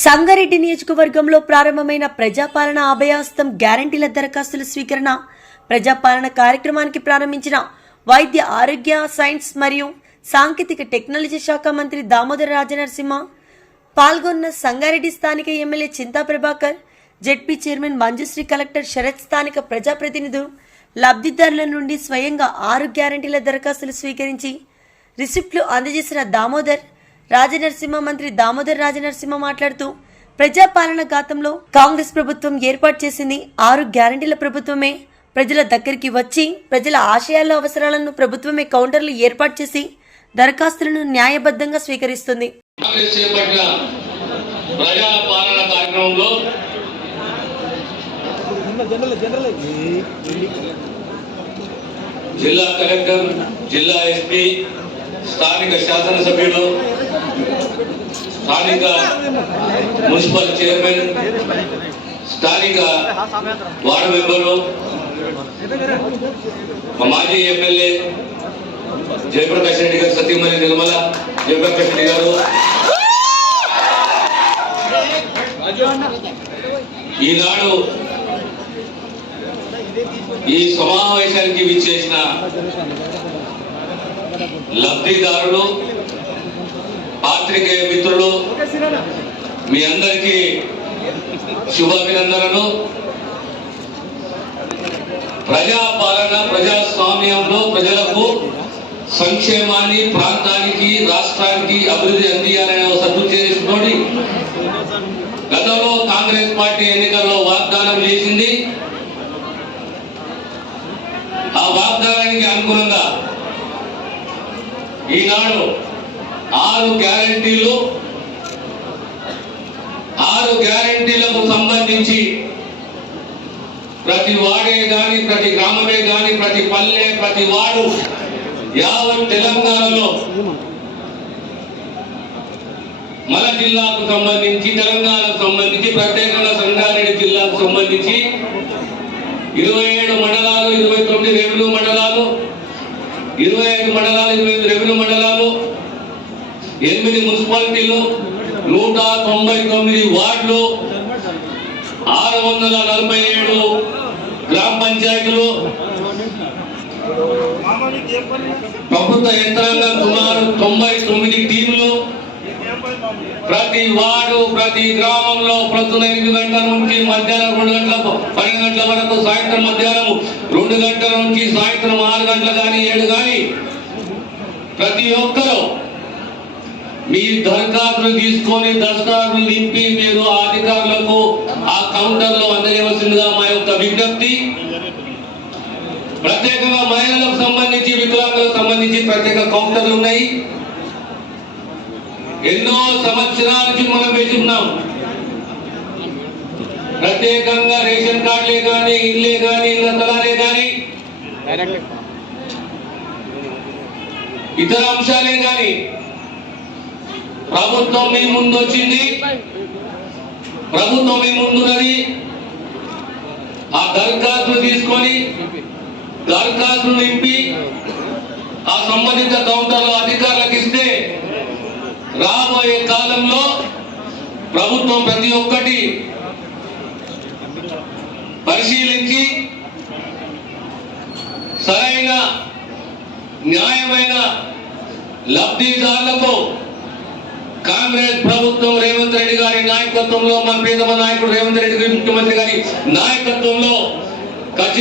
సంగారెడ్డి నియోజకవర్గంలో ప్రారంభమైన ప్రజాపాలన అభయాస్తం గ్యారంటీల దరఖాస్తుల స్వీకరణ ప్రజాపాలన కార్యక్రమానికి ప్రారంభించిన వైద్య ఆరోగ్య సైన్స్ మరియు సాంకేతిక టెక్నాలజీ శాఖ మంత్రి దామోదర రాజనరసింహ పాల్గొన్న సంగారెడ్డి స్థానిక MLA Chinta Prabhakar ZP chairman Manjusri collector Sarath స్థానిక ప్రజాప్రతినిధులు లబ్ధిదారుల నుండి స్వయంగా ఆరు గ్యారంటీల దరఖాస్తులు స్వీకరించి రిసిప్ట్లు అందజేసిన దామోదర్ రాజనరసింహ మంత్రి దామోదర్ రాజనరసింహ మాట్లాడుతూ ప్రజాపాలన ఘాతంలో కాంగ్రెస్ ప్రభుత్వం ఏర్పాటు చేసింది ఆరు గ్యారంటీల ప్రభుత్వమే. ప్రజల దగ్గరికి వచ్చి ప్రజల ఆశయాల అవసరాలను ప్రభుత్వమే కౌంటర్లు ఏర్పాటు చేసి దరఖాస్తులను న్యాయబద్ధంగా స్వీకరిస్తుంది. జిల్లా కలెక్టర్ జిల్లా ఎస్పీ స్థానిక శాసనసభ్యులు స్థానిక మున్సిపల్ చైర్మన్ స్థానిక వార్డు మెంబర్లు మా మాజీ ఎమ్మెల్యే జయప్రకాష్ రెడ్డి గారు సతీమణి నిర్మల జయప్రకాష్ రెడ్డి గారు. ఈనాడు ఈ సమావేశానికి విచ్చేసిన లబ్ధిదారులు పాత్రికేయ మిత్రులు మీ అందరికీ శుభాభినందనలు. ప్రజాపాలన ప్రజాస్వామ్యంలో ప్రజలకు సంక్షేమాన్ని ప్రాంతానికి రాష్ట్రానికి అభివృద్ధి అందియాలనే ఒక సదుద్దేశంతోటి గతంలో కాంగ్రెస్ పార్టీ ఎన్నికల్లో వాగ్దానం చేసింది. ఆ వాగ్దానానికి అనుగుణంగా ఈనాడు ఆరు గ్యారంటీలు ఆరు గ్యారంటీలకు సంబంధించి ప్రతి వాడే గాని ప్రతి గ్రామమే గాని ప్రతి పల్లె ప్రతి వాడు యావత్ తెలంగాణలో మన జిల్లాకు సంబంధించి తెలంగాణకు సంబంధించి ప్రత్యేకంగా సంగారెడ్డి జిల్లాకు సంబంధించి ఇరవై ఏడు మండలాలు ఇరవై తొమ్మిది రెవెన్యూ మండలాలు ఇరవై ఐదు మండలాలు ఇరవై ఐదు రెవెన్యూ మండలాలు ఎనిమిది మున్సిపాలిటీలు నూట తొంభై తొమ్మిది వార్డులు ఆరు వందల నలభై ఏడు గ్రామ పంచాయతీలు. ప్రభుత్వ యంత్రాంగం సుమారు తొంభై తొమ్మిది టీంలు ప్రతి వార్డు ప్రతి గ్రామంలో ప్రొద్దున ఎనిమిది గంటల నుంచి మధ్యాహ్నం రెండు గంటల పన్నెండు గంటల వరకు సాయంత్రం మధ్యాహ్నం రెండు గంటల నుంచి సాయంత్రం ఆరు గంటలు కానీ ఏడు కానీ ప్రతి ఒక్కరూ మీ దరఖాస్తులు తీసుకొని దరఖాస్తులు నింపి మీరు ఆ అధికారులకు ఆ కౌంటర్లో అందజేయవలసిందిగా మా యొక్క విజ్ఞప్తి. ప్రత్యేకంగా మహిళలకు సంబంధించి వికలాంగులకు సంబంధించి ప్రత్యేక కౌంటర్లు ఉన్నాయి. ఎన్నో సంవత్సరాల నుంచి మనం వేసి ఉన్నాం. ప్రత్యేకంగా రేషన్ కార్డులే కానీ ఇల్లే కానీ ఇళ్ళ స్థలాలే కానీ ఇతర అంశాలే కానీ ప్రభుత్వం మీ ముందు వచ్చింది. ప్రభుత్వం మీ ముందున్నది. ఆ దరఖాస్తులు తీసుకొని దరఖాస్తులు నింపి ఆ సంబంధిత కౌంటర్లో అధికారులకు ఇస్తే రాబోయే కాలంలో ప్రభుత్వం ప్రతి ఒక్కటి పరిశీలించి సరైన న్యాయమైన లబ్ధిదారులకు కాంగ్రెస్ ప్రభుత్వం రేవంత్ రెడ్డి గారి నాయకత్వంలో మన ప్రీతమ నాయకుడు రేవంత్ రెడ్డి గారి ముఖ్యమంత్రి గారి నాయకత్వంలో